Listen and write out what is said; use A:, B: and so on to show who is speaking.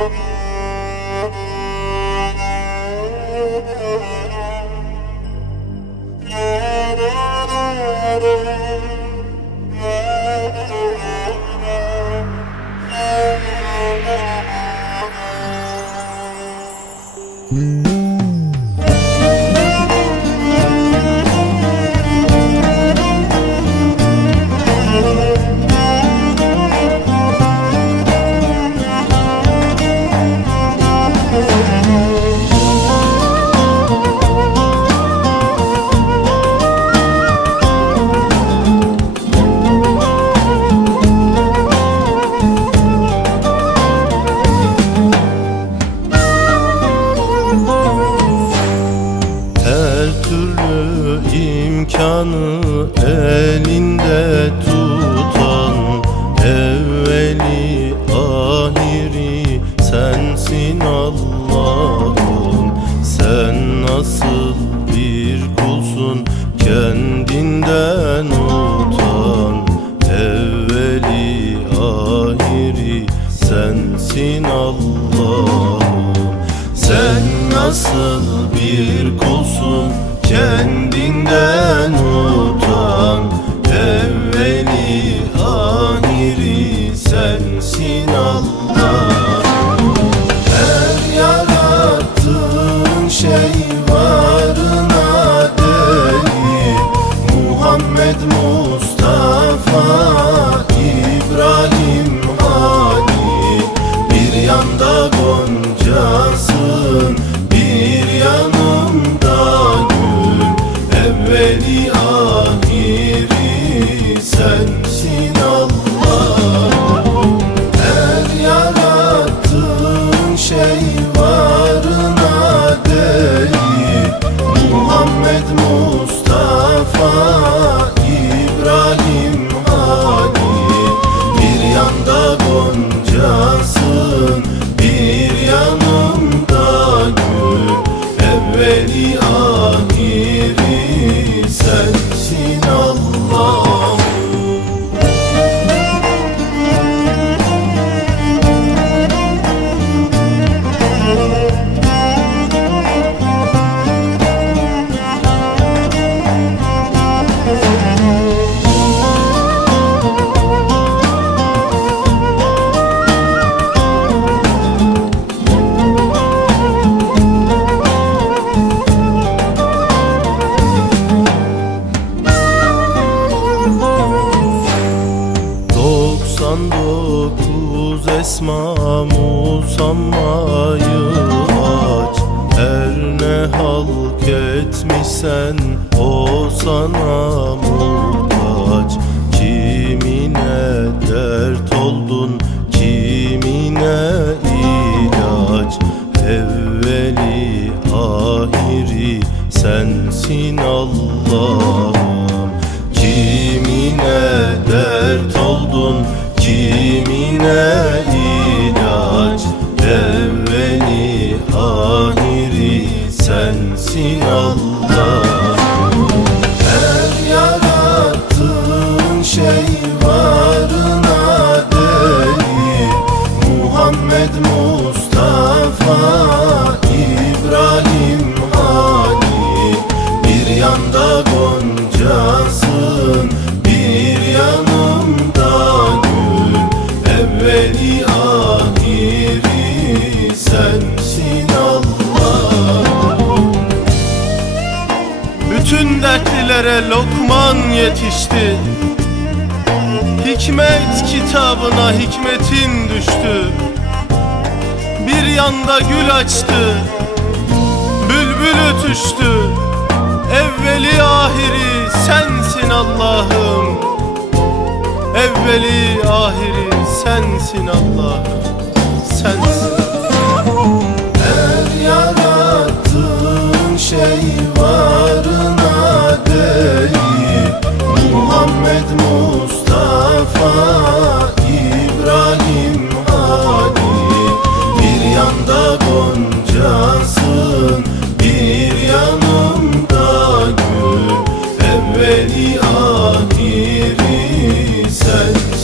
A: my imkanı elinde tutan Evveli ahiri sensin Allah'ım. Sen nasıl bir kulsun kendinden utan Evveli ahiri sensin Allah'ım. Sen nasıl bir kulsun kendinden utan Evveli ahiri sensin Allah Mustafa 99 esma musammayı aç. Her ne halk etmişsen o sana muhtaç. Kimine dert oldun kimine ilaç. Evveli ahiri sensin Allah'ım. Kimine kimine ilaç Evveli ahiri sensin Allah'ım Her yarattığın şey varına deli Muhammed Mustafa İbrahim Ali Bir yanda goncasın Bir gül Evveli ahiri sensin Allah.
B: Bütün dertlilere lokman yetişti. Hikmet kitabına hikmetin düştü. Bir yanda gül açtı. Bülbül ötüştü Evveli ahiri sensin Allah'ım. Evveli ahiri sensin Allah'ım Sensin.
A: Her yarattığın şey varına deli Muhammed Mustafa İbrahim Ali Bir yanda goncasın Bir yanımda gül. Evveli ahiri sensin